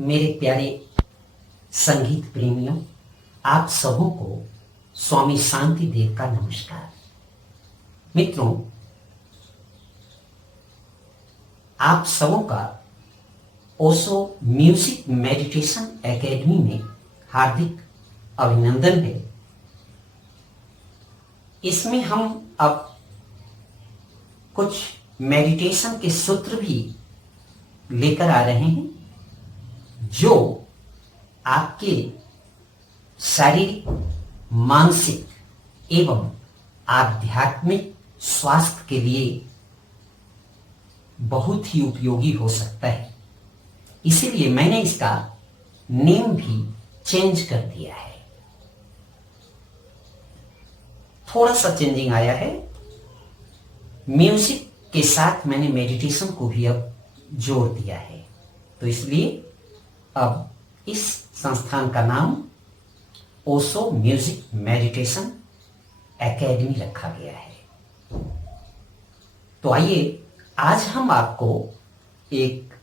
मेरे प्यारे संगीत प्रेमियों, आप सबों को स्वामी शांति देव का नमस्कार। मित्रों, आप सबों का ओशो म्यूजिक मेडिटेशन एकेडमी में हार्दिक अभिनंदन है। इसमें हम अब कुछ मेडिटेशन के सूत्र भी लेकर आ रहे हैं जो आपके शारीरिक, मानसिक एवं आध्यात्मिक स्वास्थ्य के लिए बहुत ही उपयोगी हो सकता है। इसीलिए मैंने इसका नेम भी चेंज कर दिया है। थोड़ा सा चेंजिंग आया है। म्यूजिक के साथ मैंने मेडिटेशन को भी अब जोड़ दिया है, तो इसलिए अब इस संस्थान का नाम ओशो म्यूजिक मेडिटेशन एकेडमी रखा गया है। तो आइए आज हम आपको एक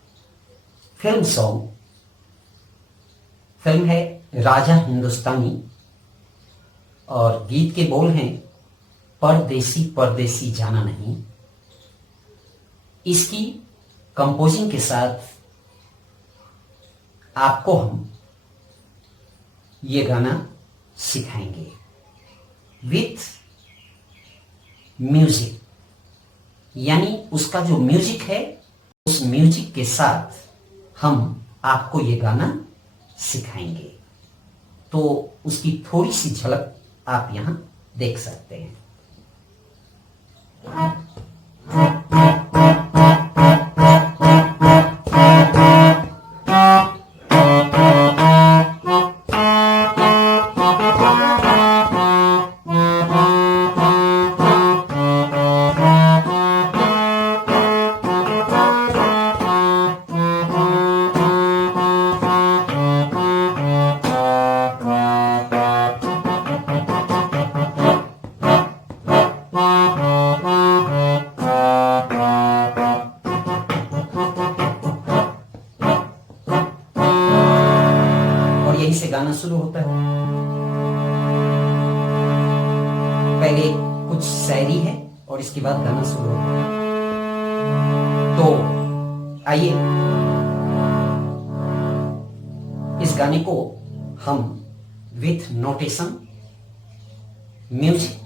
फिल्म है राजा हिंदुस्तानी, और गीत के बोल हैं परदेसी परदेसी जाना नहीं। इसकी कंपोजिंग के साथ आपको हम ये गाना सिखाएंगे विथ म्यूजिक, यानी उसका जो म्यूजिक है उस म्यूजिक के साथ हम आपको ये गाना सिखाएंगे। तो उसकी थोड़ी सी झलक आप यहां देख सकते हैं। यहीं से गाना शुरू होता है। पहले कुछ शायरी है और इसके बाद गाना शुरू होता है। तो आइए इस गाने को हम विथ नोटेशन, म्यूजिक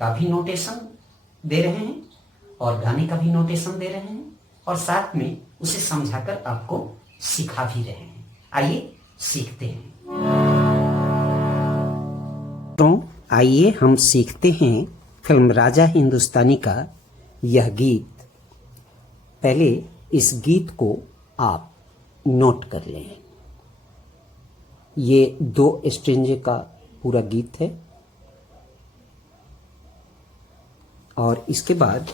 का भी नोटेशन दे रहे हैं और गाने का भी नोटेशन दे रहे हैं, और साथ में उसे समझाकर आपको सिखा भी रहे हैं। आइए सीखते हैं। तो आइए हम सीखते हैं फिल्म राजा हिंदुस्तानी का यह गीत। पहले इस गीत को आप नोट कर लें। ये 2 स्ट्रेंजे का पूरा गीत है, और इसके बाद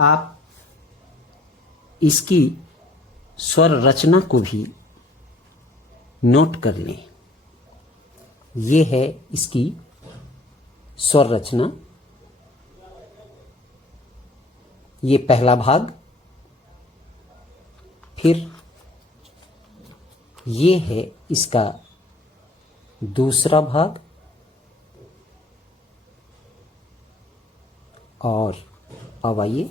आप इसकी स्वर रचना को भी नोट कर लें। ये है इसकी स्वर रचना। ये पहला भाग, फिर ये है इसका दूसरा भाग, और अब आइए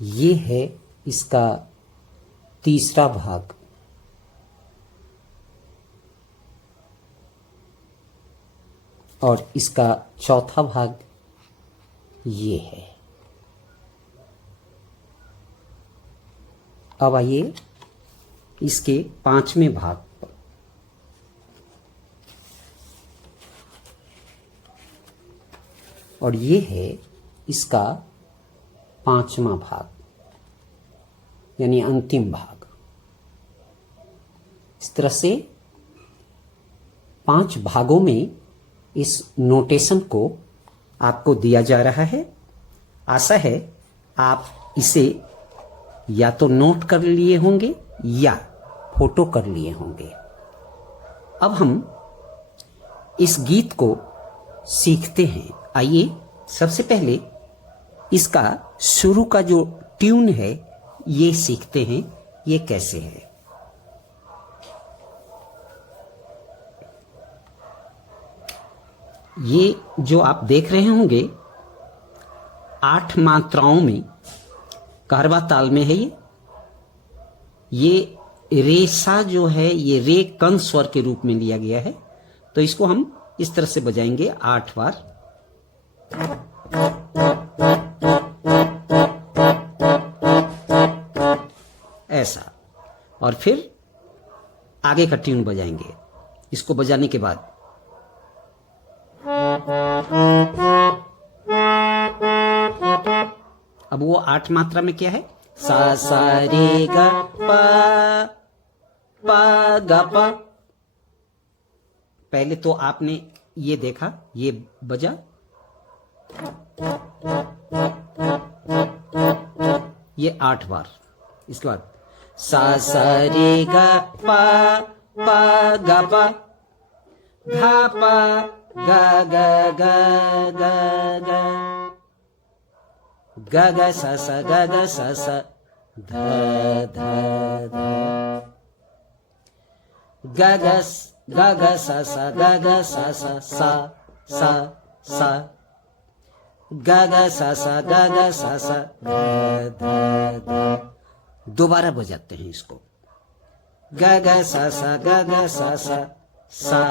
ये है इसका तीसरा भाग, और इसका चौथा भाग ये है। अब आइए इसके 5वें भाग पर। और ये है इसका 5वां भाग, यानी अंतिम भाग। इस तरह से 5 भागों में इस नोटेशन को आपको दिया जा रहा है। आशा है आप इसे या तो नोट कर लिए होंगे या फोटो कर लिए होंगे। अब हम इस गीत को सीखते हैं। आइए सबसे पहले इसका शुरू का जो ट्यून है ये सीखते हैं, ये कैसे है। ये जो आप देख रहे होंगे 8 मात्राओं में कारवा ताल में है। ये रेसा जो है ये रे कन स्वर के रूप में लिया गया है, तो इसको हम इस तरह से बजाएंगे 8 बार। ऐसा, और फिर आगे का ट्यून बजाएंगे। इसको बजाने के बाद अब वो 8 मात्रा में क्या है, सा सा रे गा पा गा पा। पहले तो आपने ये देखा, ये बजा, ये 8 बार। इसके बाद सा सा रे गा पा गा पा, धा पा गा गा गा गा गा, गा गा सा सा गा गा सा सा, धा धा धा, गा गा सा सा गा गा सा सा सा सा सा, गा गा सा सा गा गा सा सा, धा धा धा। दोबारा बजाते हैं इसको, गा गा सा सा गा गा सा सा सा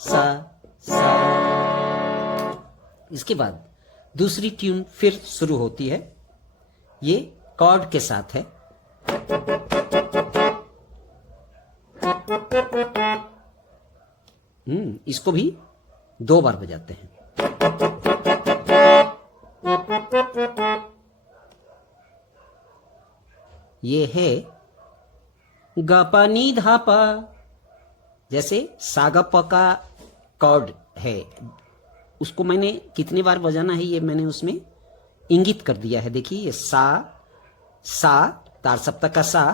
सा सा। इसके बाद दूसरी ट्यून फिर शुरू होती है, ये कॉर्ड के साथ है। इसको भी 2 बार बजाते हैं। ये है गा पा नी धा पा, जैसे सागा प का कॉर्ड है, उसको मैंने कितनी बार बजाना है ये मैंने उसमें इंगित कर दिया है। देखिए ये सा तार सप्तक का सा,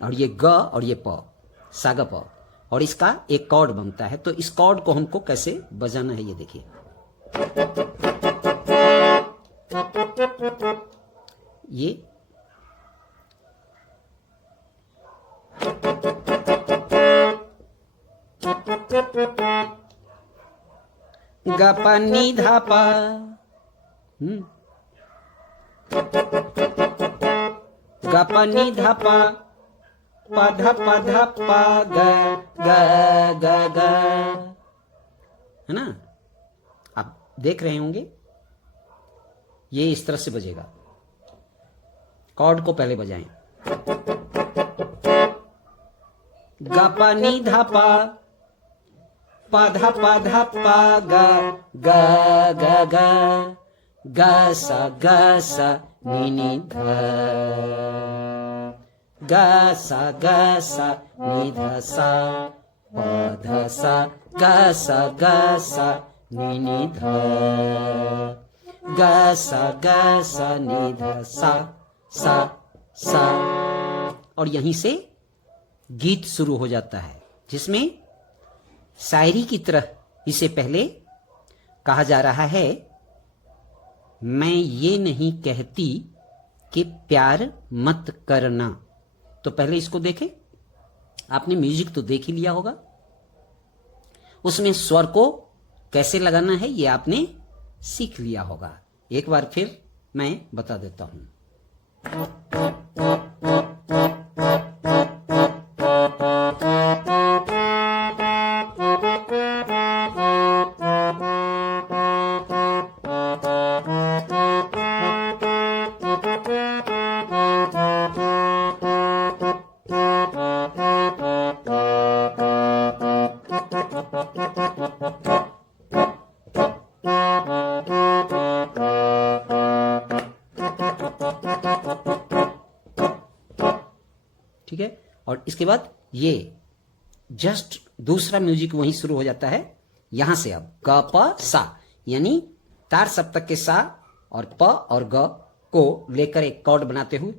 और ये ग और ये प, सागा प, और इसका एक कॉर्ड बनता है। तो इस कॉर्ड को हमको कैसे बजाना है ये देखिए। ये गा पा नी धा पा, गा पा नी धा पा, पा धा पा गा गा गा गा, है ना। आप देख रहे होंगे ये इस तरह से बजेगा। कॉर्ड को पहले बजाएं, गा पा नी धा पा, पा धा पा गा गा गा गा, गा सा नी नी धा, गा सा नी धा सा, पा धा सा नी नी धा, गा सा नी धा सा सा सा। और यहीं से गीत शुरू हो जाता है, जिसमें शायरी की तरह इसे पहले कहा जा रहा है, मैं ये नहीं कहती कि प्यार मत करना। तो पहले इसको देखें, आपने म्यूजिक तो देख ही लिया होगा, उसमें स्वर को कैसे लगाना है ये आपने सीख लिया होगा। एक बार फिर मैं बता देता हूं। ठीक है, और इसके बाद ये जस्ट दूसरा म्यूजिक वहीं शुरू हो जाता है। यहां से अब ग प सा, यानी तार सप्तक के सा और प और ग को लेकर एक कॉर्ड बनाते हुए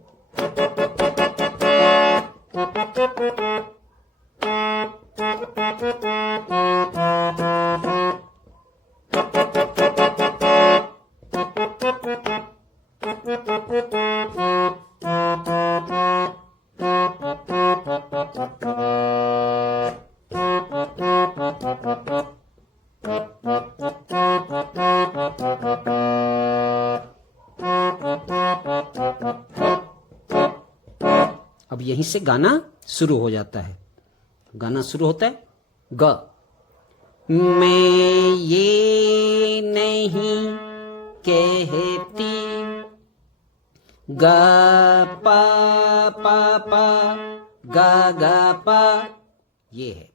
अब यहीं से गाना शुरू हो जाता है। गाना शुरू होता है ग। मैं ये नहीं कहती ग पा पा पा गा गा पा, ये है।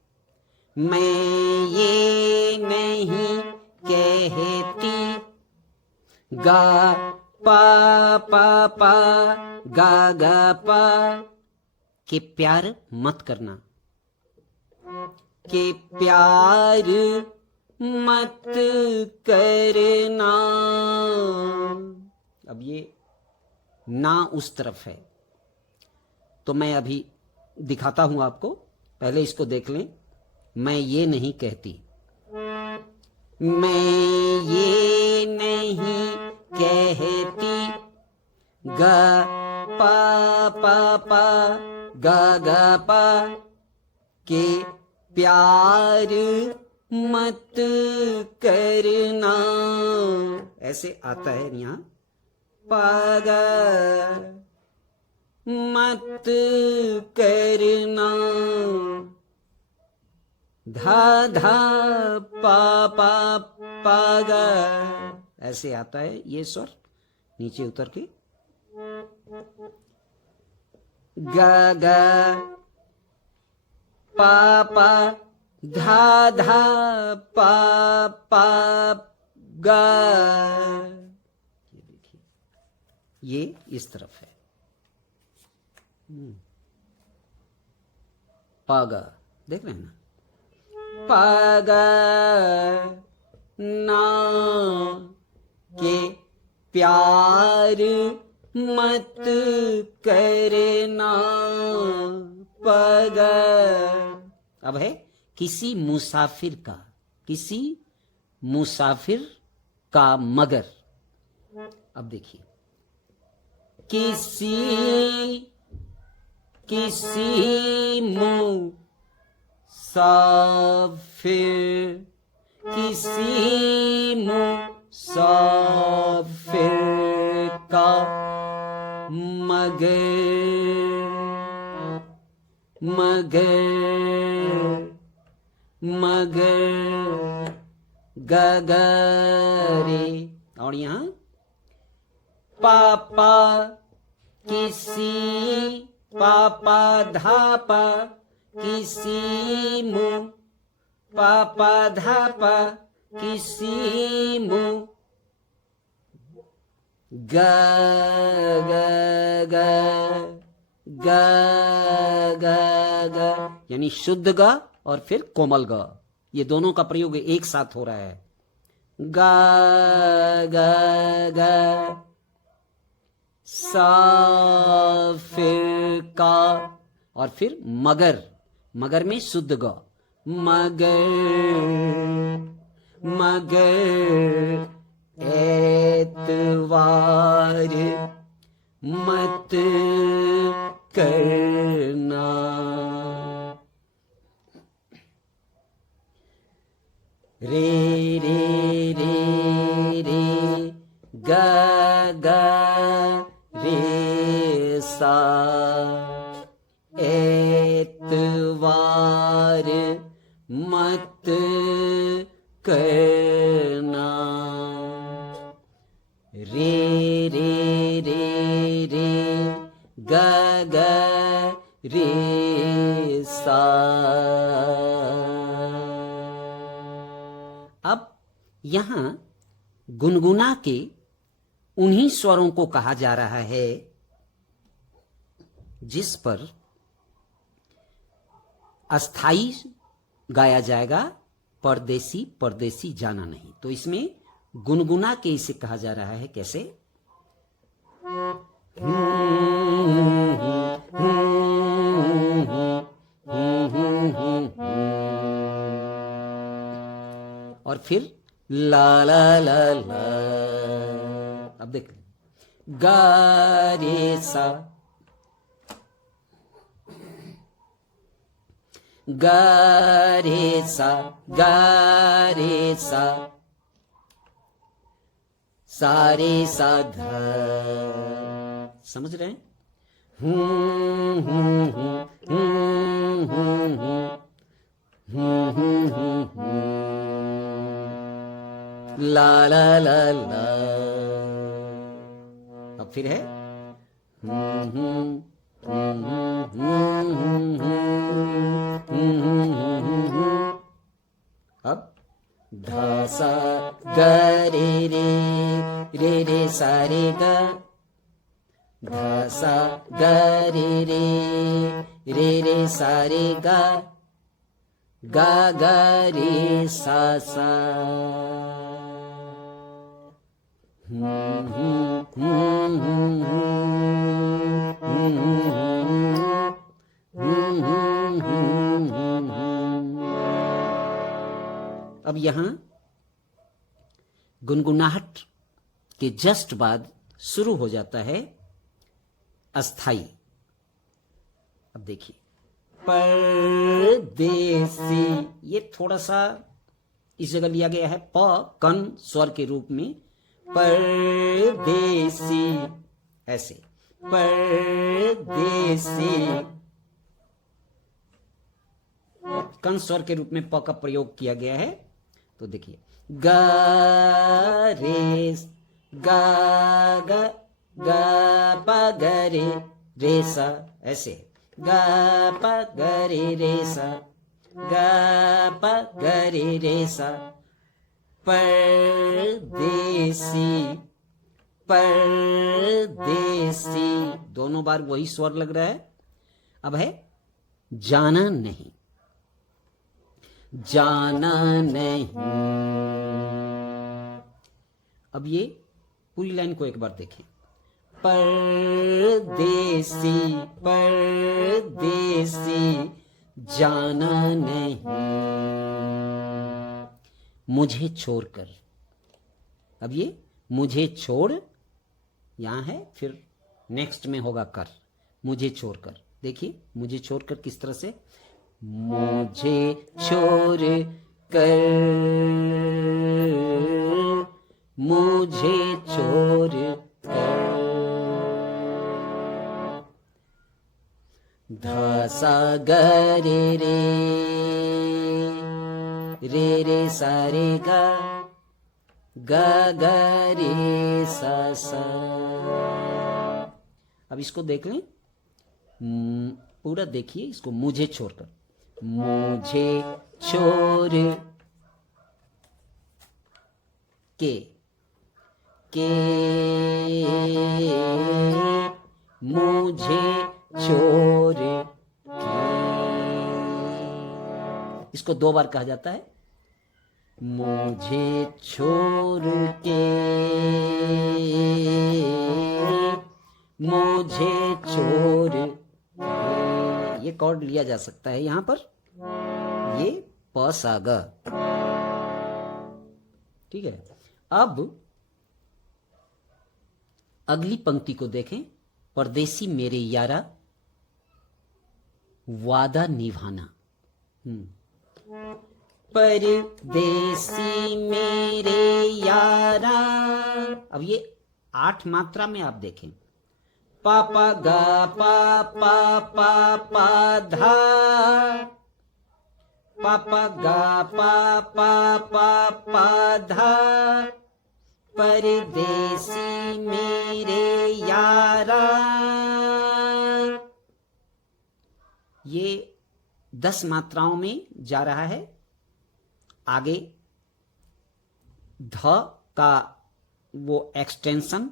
मैं ये नहीं कहती गा पा पा पा गा गा पा, कि प्यार मत करना, कि प्यार मत करना। अब ये ना उस तरफ है, तो मैं अभी दिखाता हूं आपको, पहले इसको देख लें। मैं ये नहीं कहती, मैं ये नहीं कहती ग पा पा पा गा गा पा, के प्यार मत करना। ऐसे आता है यहाँ, पागा मत करना, धा धा पा पा पागा, ऐसे आता है ये स्वर नीचे उतर के। गा गा पा पा धा धा पा पा गा, ये देखिए ये इस तरफ है। पागा, देख रहे हैं ना, पागा ना, के प्यार मत करना पागा। अब है किसी मुसाफिर का, किसी मुसाफिर का मगर। अब देखिए, किसी मुसाफिर, किसी मुसाफिर का मगर, मगर मगर गगरे। और यहाँ पापा, किसी पापा धापा, किसी मुँह पापा धापा, किसी मुँह ग ग ग ग ग ग, यानी शुद्ध ग और फिर कोमल ग, ये दोनों का प्रयोग एक साथ हो रहा है। ग ग ग, साफिर का, और फिर मगर, मगर में शुद्ध ग, मगर मगर एतवार मत करना। रे रे रे रे ग ग रे सा, एतवार मत करना। रे रे रे रे ग ग रे सा। अब यहां गुनगुना के उन्हीं स्वरों को कहा जा रहा है जिस पर अस्थाई गाया जाएगा, परदेसी परदेसी जाना नहीं। तो इसमें गुनगुना के इसे कहा जा रहा है कैसे, और फिर ला ला ला ला, अब देख लें, गा रे सा, गा रे सा, गा रे सा, सा रे सा ध। समझ रहे हैं? हूं हूं हूं हूं हूं हूं हूं हूं, ला ला ला ला। अब फिर है अब धा सा ग रे रे, रे रे सा रे ग, धा सा ग रे रे, रे रे सा रे गा, गा गा रे सा सा। अब यहां गुनगुनाहट के जस्ट बाद शुरू हो जाता है अस्थाई। अब देखिए, परदेसी, ये थोड़ा सा इस जगह लिया गया है प कन स्वर के रूप में, परदेसी, ऐसे परदेसी, कन स्वर के रूप में प का प्रयोग किया गया है। तो देखिए, गा रे गा गा गा पा ग रे सा, ऐसे गा पा ग रे सा, गा पा ग रे सा, परदेसी, परदेसी, दोनों बार वही स्वर लग रहा है। अब है जाना नहीं, जाना नहीं। अब ये पूरी लाइन को एक बार देखें, परदेसी, परदेसी, जाना नहीं मुझे छोड़कर। अब ये मुझे छोड़ यहां है, फिर नेक्स्ट में होगा कर, मुझे छोड़कर। देखिए, मुझे छोड़कर किस तरह से, मुझे छोड़ कर, मुझे छोड़ कर, धा सा ग रे रे, रे रे सा रे गा, गा गा रे सा सा। अब इसको देख लें, पूरा देखिए इसको, मुझे छोड़कर, मुझे छोड़ के मुझे छोड़ के, इसको दो बार कहा जाता है, मुझे छोड़ के, मुझे छोड़ के। ये कॉर्ड लिया जा सकता है यहां पर, ये प सा ग, ठीक है। अब अगली पंक्ति को देखें, परदेसी मेरे यारा, वादा निभाना। परदेसी मेरे यारा। अब ये 8 मात्रा में आप देखें, पापा गा पा पा पा पा धा, पापा गा पा पा पा पा धा, परदेसी मेरे यारा। ये 10 मात्राओं में जा रहा है। आगे ध का वो एक्सटेंशन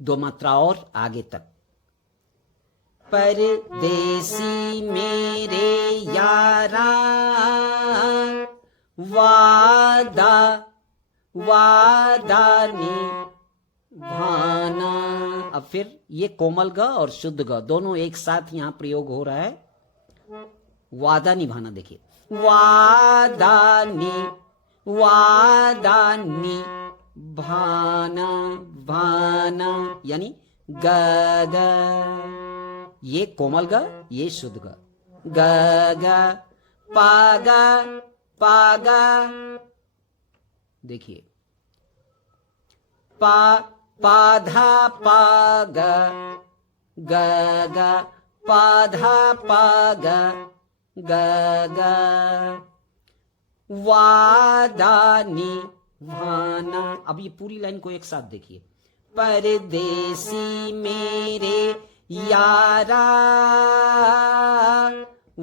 2 मात्रा और आगे तक, परदेसी मेरे यारा, वादा वादा निभाना। अब फिर ये कोमल ग और शुद्ध ग दोनों एक साथ यहां प्रयोग हो रहा है, वादा निभाना। देखिए, वादा निभाना, भाना भाना यानी ग ग, ये कोमल ग, ये शुद्ध ग, ग ग, पागा पागा। देखिए पा पाधा पागा, ग ग, पाधा पागा, ग ग, वादानी भाना। अब ये पूरी लाइन को एक साथ देखिए। परदेसी मेरे यारा,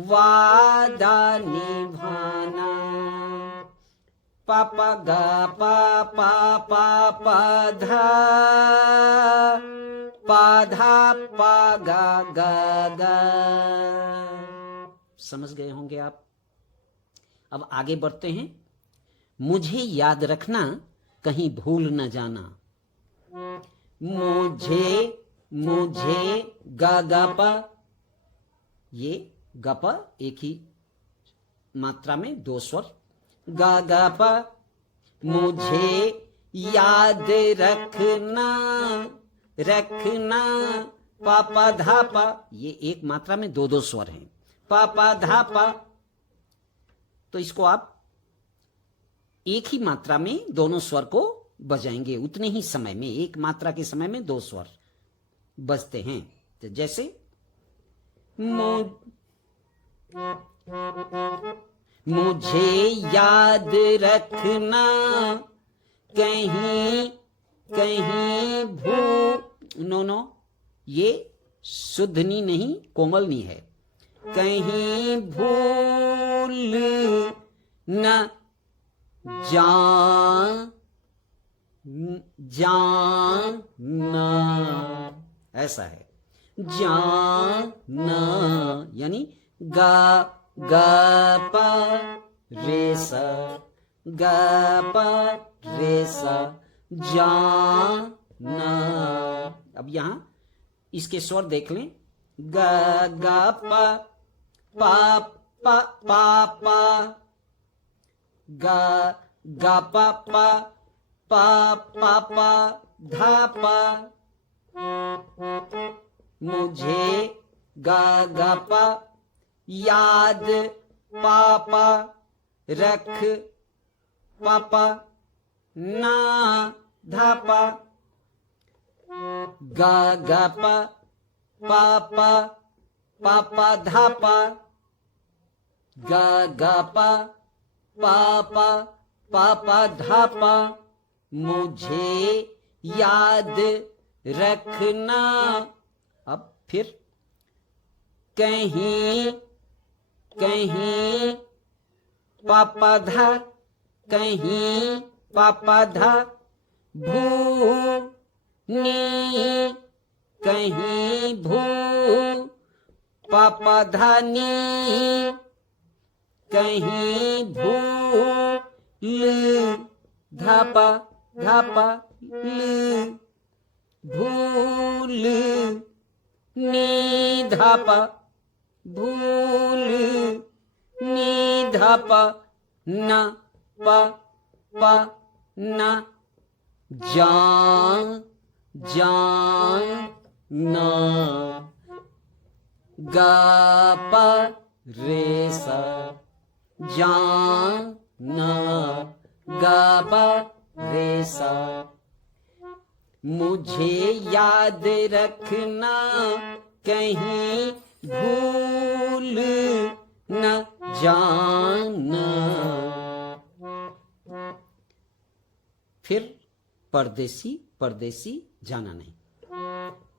वादा निभाना। पापा गा पापा पापा धा, पाधा पागा गा गा। समझ गए होंगे आप। अब आगे बढ़ते हैं। मुझे याद रखना, कहीं भूल न जाना। मुझे मुझे गा गा पा, ये गा पा एक ही मात्रा में दो स्वर, गा गा पा। मुझे याद रखना रखना, पापा धापा, ये एक मात्रा में दो दो स्वर हैं, पापा धापा। तो इसको आप एक ही मात्रा में दोनों स्वर को बजाएंगे, उतने ही समय में, एक मात्रा के समय में दो स्वर बजते हैं। तो जैसे मुझे याद रखना, कहीं कहीं नो नो, ये शुद्धनी नहीं कोमलनी है। कहीं भूल न जाना, ऐसा है। जाना यानी गा गा पा रे सा, गा पा रे सा, जाना। अब यहां इसके स्वर देख लें। गा गा पा पा पा पा पा, गा गा पा पा पा पा पा धा पा। मुझे गा गा पा याद, पापा रख, पापा ना धापा। गा गा पा पापा पापा धापा, गा गा पा पापा पापा धापा। मुझे याद रखना। अब फिर कहीं कहीं पापा धा, कहीं पापा धा, भूनी, कहीं भू, पापा धानी, कहीं भूल, धापा धापा ल, भूल नी धापा, भूल नी धापा, न पा पा न, जान जान न, गा पा रे सा, जान न, गा पा रे सा। मुझे याद रखना, कहीं भूल न जाना। फिर परदेसी, परदेसी जाना नहीं।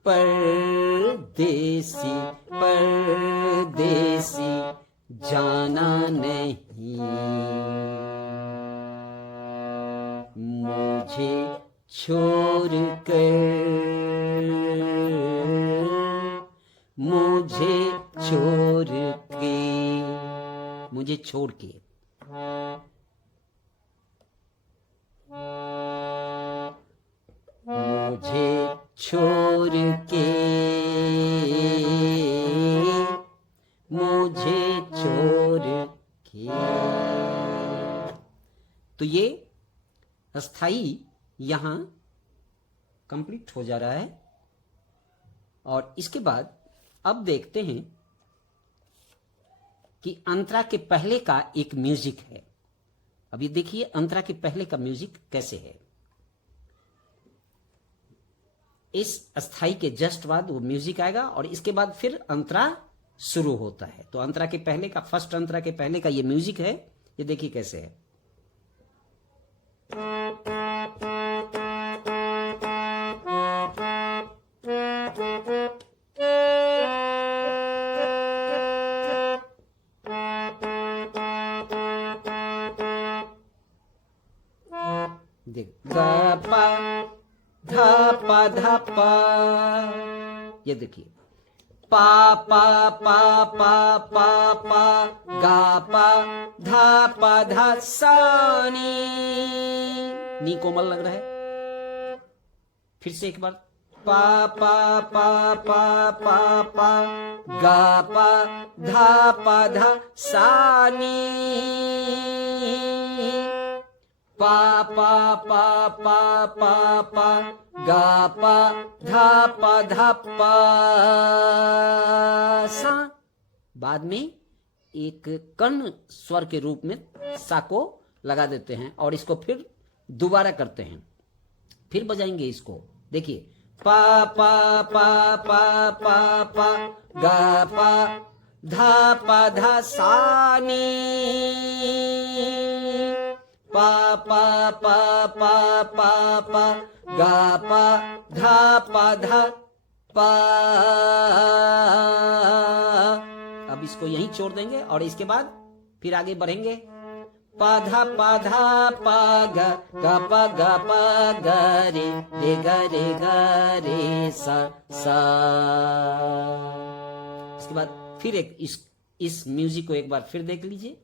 परदेसी परदेसी जाना नहीं, मुझे छोड़ कर, मुझे छोड़ के, मुझे छोड़ के, मुझे छोड़ के, मुझे छोड़ के। तो ये अस्थाई यहां कंप्लीट हो जा रहा है। और इसके बाद अब देखते हैं कि अंतरा के पहले का एक म्यूजिक है। अब ये देखिए अंतरा के पहले का म्यूजिक कैसे है। इस स्थाई के जस्ट बाद वो म्यूजिक आएगा और इसके बाद फिर अंतरा शुरू होता है। तो अंतरा के पहले का, फर्स्ट अंतरा के पहले का ये म्यूजिक है, ये देखिए कैसे है। देख गा पा धा पा धा पा, ये देखिए पा पा पा पा पा पा गा पा धा पा धा सा नी कोमल लग रहा है। फिर से एक बार पा पा पा पा पा पा गा पा धा पा धा सा नी पा पा पा पा पा पा गा पा धा पा धा पा सा। बाद में एक कर्ण स्वर के रूप में सा को लगा देते हैं और इसको फिर दोबारा करते हैं, फिर बजाएंगे इसको। देखिए पा पा पा पा पा पा गा पा धा पा धा सा नी पा पा पा पा पा पा गा पा धा पा धा पा। अब इसको यहीं छोड़ देंगे और इसके बाद फिर आगे बढ़ेंगे। पाधा पाधा पा गा पा गा रे गा रे सा सा। इसके बाद फिर एक इस म्यूजिक को एक बार फिर देख लीजिए।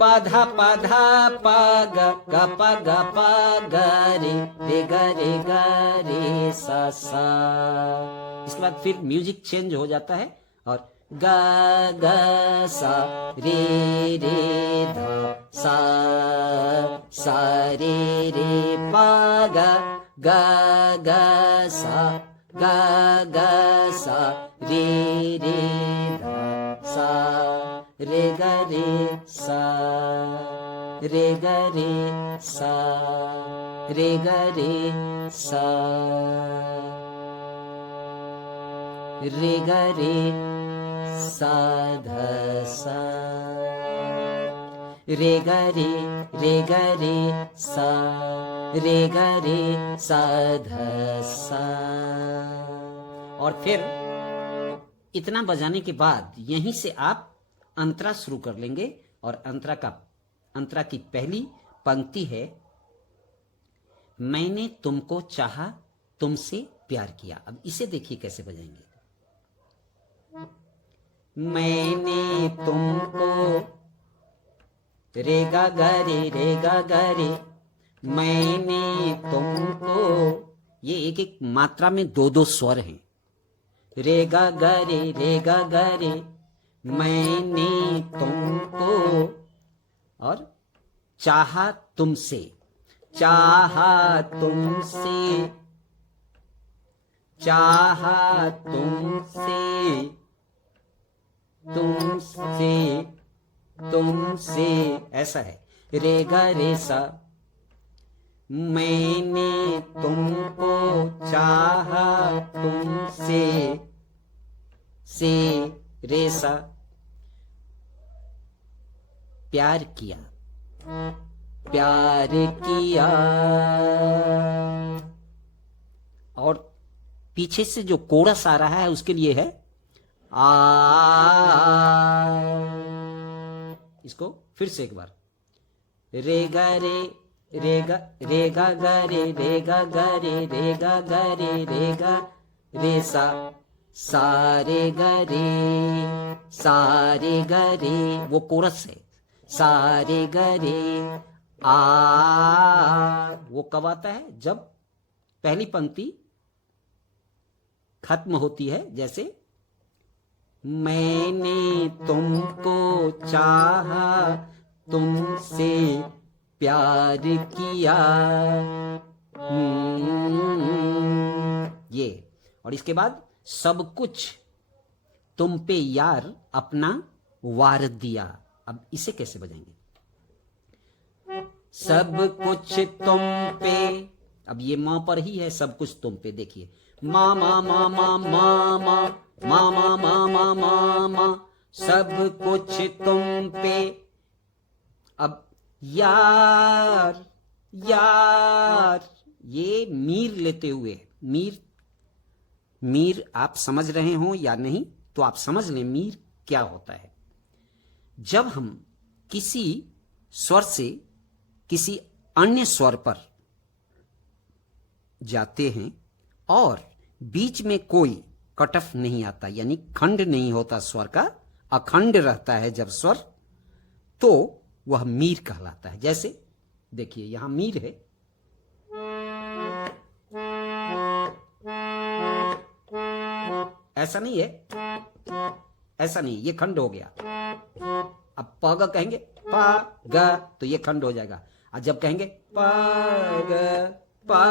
पाधा पाधा पा गा पा गा रे गा रे सा सा। इसके बाद फिर म्यूजिक चेंज हो जाता है और गा गा सा रे धा सा सा रे पा गा गा सा रे धा सा रे गा रे सा रे गा रे सा रे गा रे सा रे गा रे सा धा सा रे गा रे सा रे गा रे सा धा सा। और फिर इतना बजाने के बाद यहीं से आप अंतरा शुरू कर लेंगे और अंतरा की पहली पंक्ति है मैंने तुमको चाहा तुमसे प्यार किया। अब इसे देखिए कैसे बजाएंगे। मैंने तुमको रे गा रे मैंने तुमको, ये एक एक मात्रा में दो दो स्वर हैं। रे गा रे मैंने तुमको और चाहा तुमसे तुमसे ऐसा है। रे गा रे सा मैंने तुमको चाहा तुमसे से रे सा प्यार किया और पीछे से जो कोरस आ रहा है उसके लिए है आ। इसको फिर से एक बार रे गा रे सा रे गा रे वो कोरस है। सा रे गा रे आ वो कब आता है? जब पहली पंक्ति खत्म होती है। जैसे मैंने तुमको चाहा तुमसे प्यार किया ये। और इसके बाद सब कुछ तुम पे यार अपना वार दिया। अब इसे कैसे बजाएंगे? सब कुछ तुम पे, अब ये माँ पर ही है, सब कुछ तुम पे। देखिए, मा मा मा मा मा मा मा मा मा मा मा मा, सब कुछ तुम पे। अब यार यार, ये मीर लेते हुए, मीर, मीर आप समझ रहे हो या नहीं तो आप समझ लें मीर क्या होता है। जब हम किसी स्वर से किसी अन्य स्वर पर जाते हैं और बीच में कोई कटफ नहीं आता, यानी खंड नहीं होता, स्वर का अखंड रहता है जब स्वर, तो वह मीर कहलाता है। जैसे देखिए, यहां मीर है, ऐसा नहीं है, ऐसा नहीं, ये खंड हो गया। अब प ग कहेंगे, पा ग, तो ये खंड हो जाएगा। और जब कहेंगे पा ग पा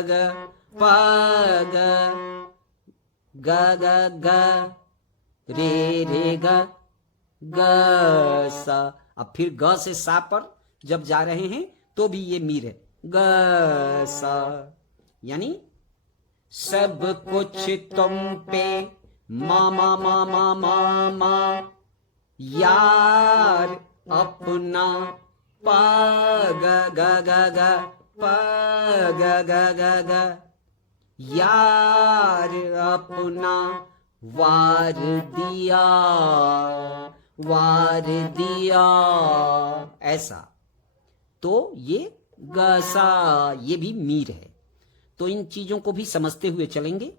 ग पा ग ग ग ग रे रे ग ग सा, अब फिर ग से सा पर जब जा रहे हैं तो भी ये मीर है, ग सा। यानी सब कुछ तुम पे, मा मा मा मा मा मा, यार अपना, पा ग ग ग ग पा ग ग ग ग, यार अपना वार दिया, वार दिया, ऐसा। तो ये गसा, ये भी मीर है। तो इन चीजों को भी समझते हुए चलेंगे,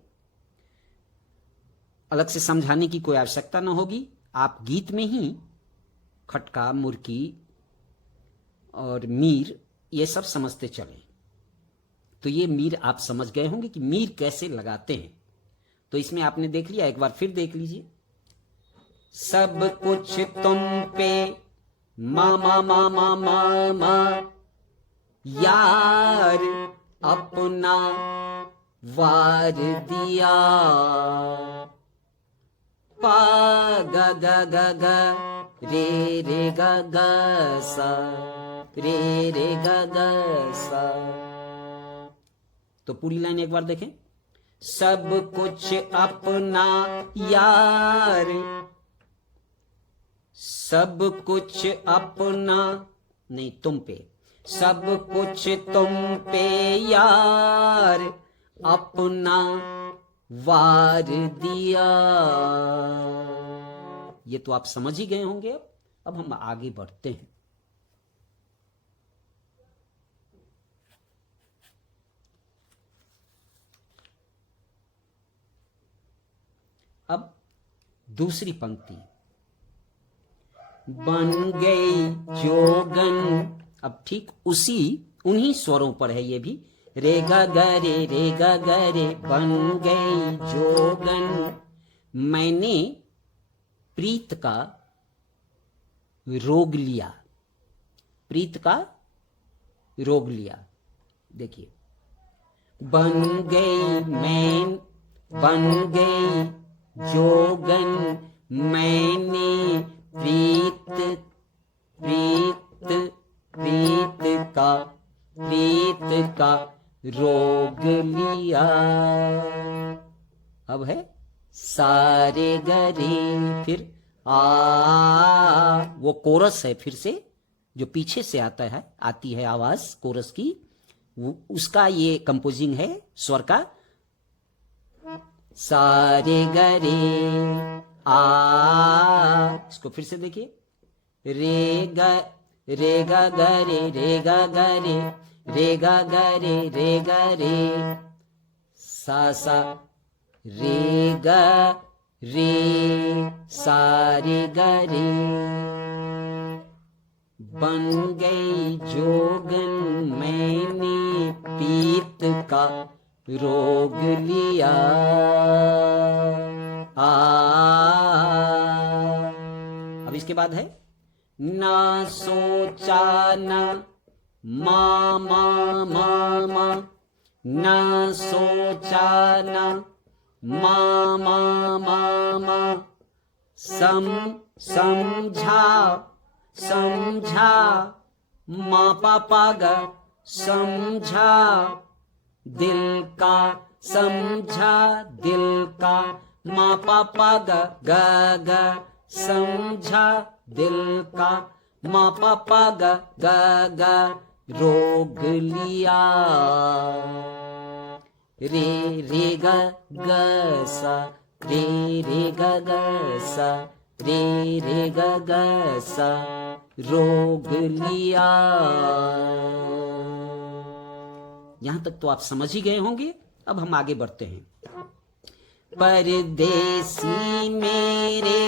अलग से समझाने की कोई आवश्यकता न होगी। आप गीत में ही खटका, मुर्की और मीर ये सब समझते चलें। तो ये मीर आप समझ गए होंगे कि मीर कैसे लगाते हैं। तो इसमें आपने देख लिया, एक बार फिर देख लीजिए। सब कुछ तुम पे, मा मा मा मा मा मा, यार अपना वार दिया, पा ग ग ग ग रे रे ग ग सा, रे रे ग ग सा। तो पूरी लाइन एक बार देखें। सब कुछ अपना यार, सब कुछ अपना, नहीं तुम पे, सब कुछ तुम पे यार अपना वार दिया। ये तो आप समझ ही गए होंगे। अब हम आगे बढ़ते हैं। अब दूसरी पंक्ति, बन गई जोगन। अब ठीक उसी उन्हीं स्वरों पर है ये भी, रे ग ग रे ग ग रे, बन गई जोगन। मैंने प्रीत का रोग लिया, प्रीत का रोग लिया। देखिए, बन गई मैं, बन गई जोगन, मैंने प्रीत, प्रीत, प्रीत का, प्रीत का रोग लिया। अब है सारे गरे, फिर आ, वो कोरस है, फिर से जो पीछे से आता है, आती है आवाज कोरस की, उसका ये कंपोजिंग है स्वर का। सारे गरे आ, इसको फिर से देखिए, रे ग ग रे ग ग रे ग ग रे सा सा, रे ग रे सा रे ग रे। बन गई जोगन, मैंने पीत का रोग लिया। अब इसके बाद है, ना सोचा ना मा मा मा मा, न सोचा न, मा मा मा मा, समझा समझा, मा पा पा ग, समझा, दिल का समझा दिल का, मा पा पा ग ग ग, समझा दिल का, मा पा पा ग ग ग, रोग लिया, रे रे ग ग सा, रे रे ग ग सा, रे रे ग ग सा, रोग लिया। यहां तक तो आप समझ ही गए होंगे। अब हम आगे बढ़ते हैं। परदेसी मेरे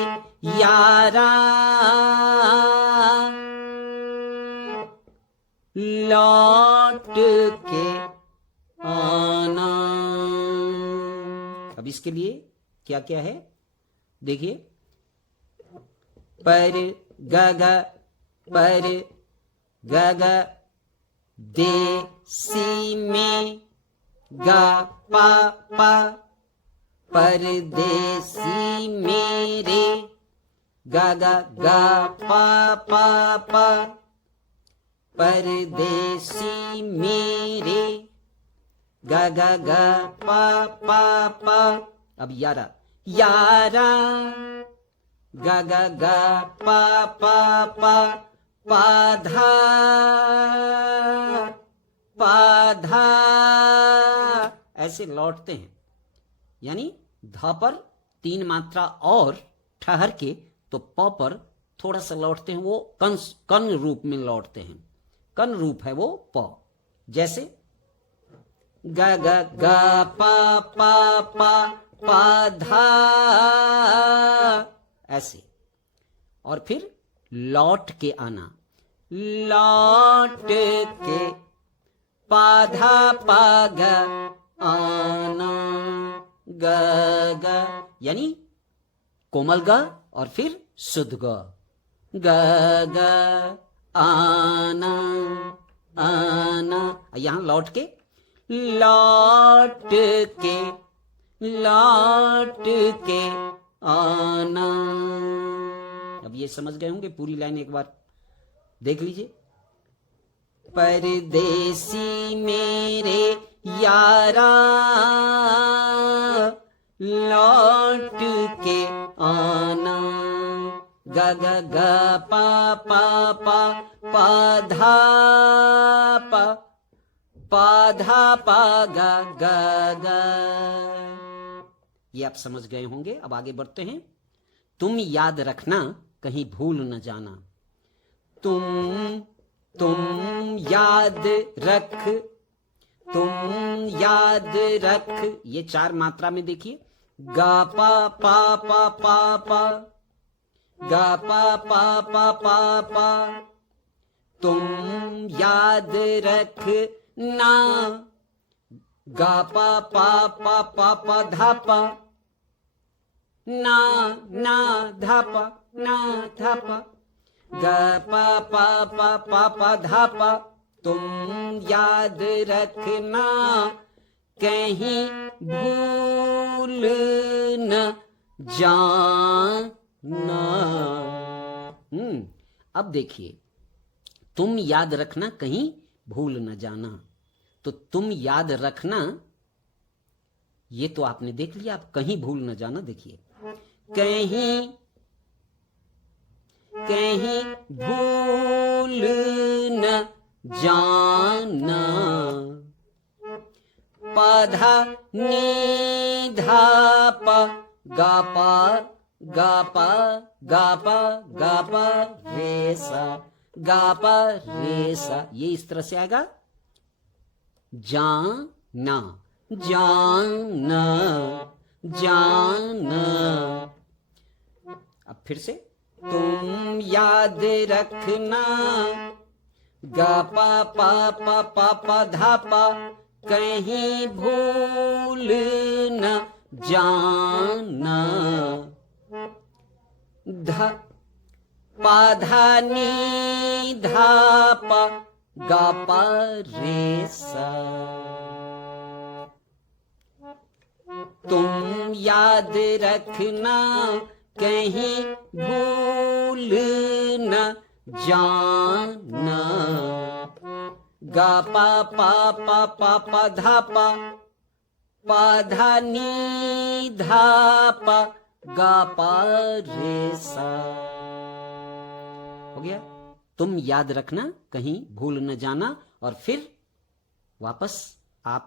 यारा, लौट के आना। अब इसके लिए क्या क्या है देखिए, पर ग ग, पर ग ग, देसी में गा पा पा, परदेसी मेरे गा गा गा पा पा पा, परदेसी मेरे गा गा गा पा पा पा। अब यारा, यारा गा गा गा पा पा पा, पाधा पाधा, ऐसे लौटते हैं। यानी ध पर 3 मात्रा और ठहर के तो प पर थोड़ा सा लौटते हैं, वो कन रूप में लौटते हैं। कन रूप है वो प। जैसे ग ग ग पा पा पा, पा धा, ऐसे। और फिर लौट के आना, लौट के पाधा पाग आना, ग ग, यानी कोमल ग और फिर शुद्ध ग, ग ग, आना आना। यहां लौट के, लौट के, लौट के आना। अब ये समझ गए होंगे, पूरी लाइन एक बार देख लीजिए। परदेसी मेरे यारा, लौट के आना, ग ग ग पा पा पा, पाधा पा, पाधा पा ग ग ग। ये आप समझ गए होंगे। अब आगे बढ़ते हैं। तुम याद रखना कहीं भूल न जाना, तुम याद रख, तुम याद रख। ये 4 मात्रा में देखिए, गा पा पा पा पा पा, गा पा पा पा पा पा, तुम याद रख ना, गा पा पा पा पा पा धा पा, ना ना धा पा, ना धा पा, ग पा पा पा पा पा धा पा, तुम याद रखना कहीं भूल न जाना। अब देखिए, तुम याद रखना कहीं भूल न जाना। तो तुम याद रखना, ये तो आपने देख लिया। आप कहीं भूल न जाना देखिए, कहीं कहीं भूल न जाना, पाधा नी धा पा, गा पा गा पा गा पा गा पा रे सा, गा पा रे सा। ये इस तरह से आएगा, जाना जाना जाना। अब फिर से, तुम याद रखना, गा पा पा पा पा पा धा पा, कहीं भूल न जाना, धा पा धा नी धा पा, गा पा रे सा। तुम याद रखना कहीं भूल न जाना। गा पा पा पा पा पा धा पा धा नी धा पा गा पा रे सा। हो गया। तुम याद रखना कहीं भूल न जाना, और फिर वापस आप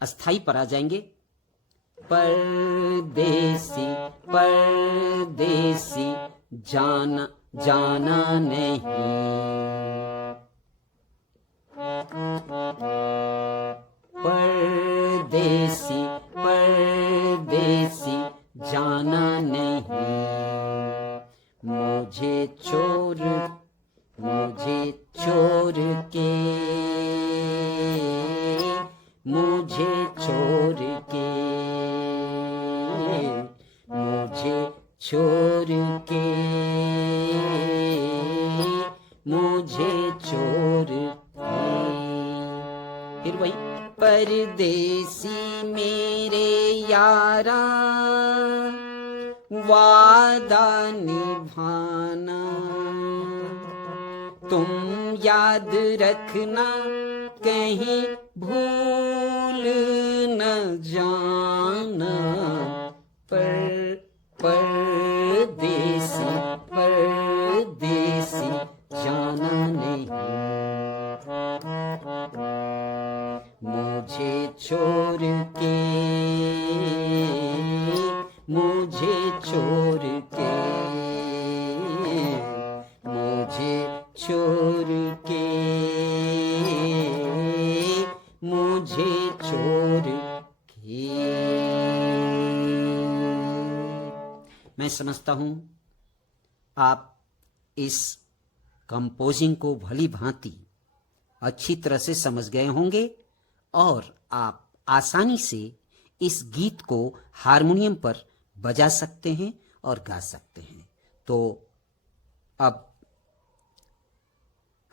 अस्थाई पर आ जाएंगे। परदेसी परदेसी जाना जाना नहीं। परदेसी परदेसी जाना नहीं। मुझे छोड़ के मुझे छोड़ के मुझे छोड़ के मुझे छोड़ के। फिर वही परदेसी मेरे यारा वादा निभाना। तुम याद रखना कहीं भूल न जाना। परदेसी परदेसी जाना नहीं। मुझे छोड़ के मुझे छोड़ के मुझे छोड़ के मुझे छोड़ के। मैं समझता हूं आप इस कंपोजिंग को भली भांति अच्छी तरह से समझ गए होंगे, और आप आसानी से इस गीत को हारमोनियम पर बजा सकते हैं और गा सकते हैं। तो अब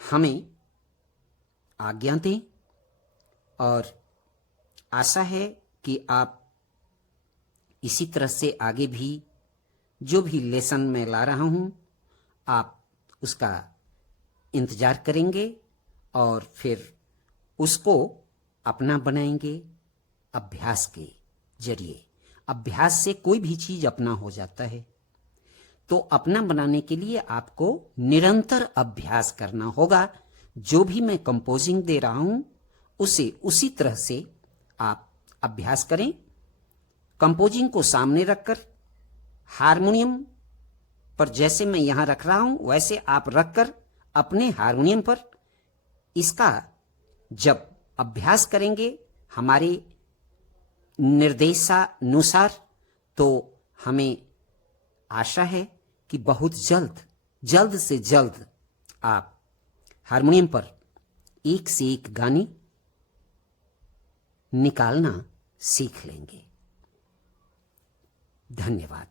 हमें आज्ञा दें, और आशा है कि आप इसी तरह से आगे भी जो भी लेसन मैं ला रहा हूं आप उसका इंतजार करेंगे और फिर उसको अपना बनाएंगे अभ्यास के जरिए। अभ्यास से कोई भी चीज अपना हो जाता है। तो अपना बनाने के लिए आपको निरंतर अभ्यास करना होगा। जो भी मैं कंपोजिंग दे रहा हूं उसे उसी तरह से आप अभ्यास करें। कंपोजिंग को सामने रखकर हारमोनियम पर जैसे मैं यहां रख रहा हूं वैसे आप रखकर अपने हारमोनियम पर इसका जब अभ्यास करेंगे हमारे निर्देशानुसार, तो हमें आशा है कि बहुत जल्द से जल्द आप हारमोनियम पर एक से एक गाने निकालना सीख लेंगे। धन्यवाद।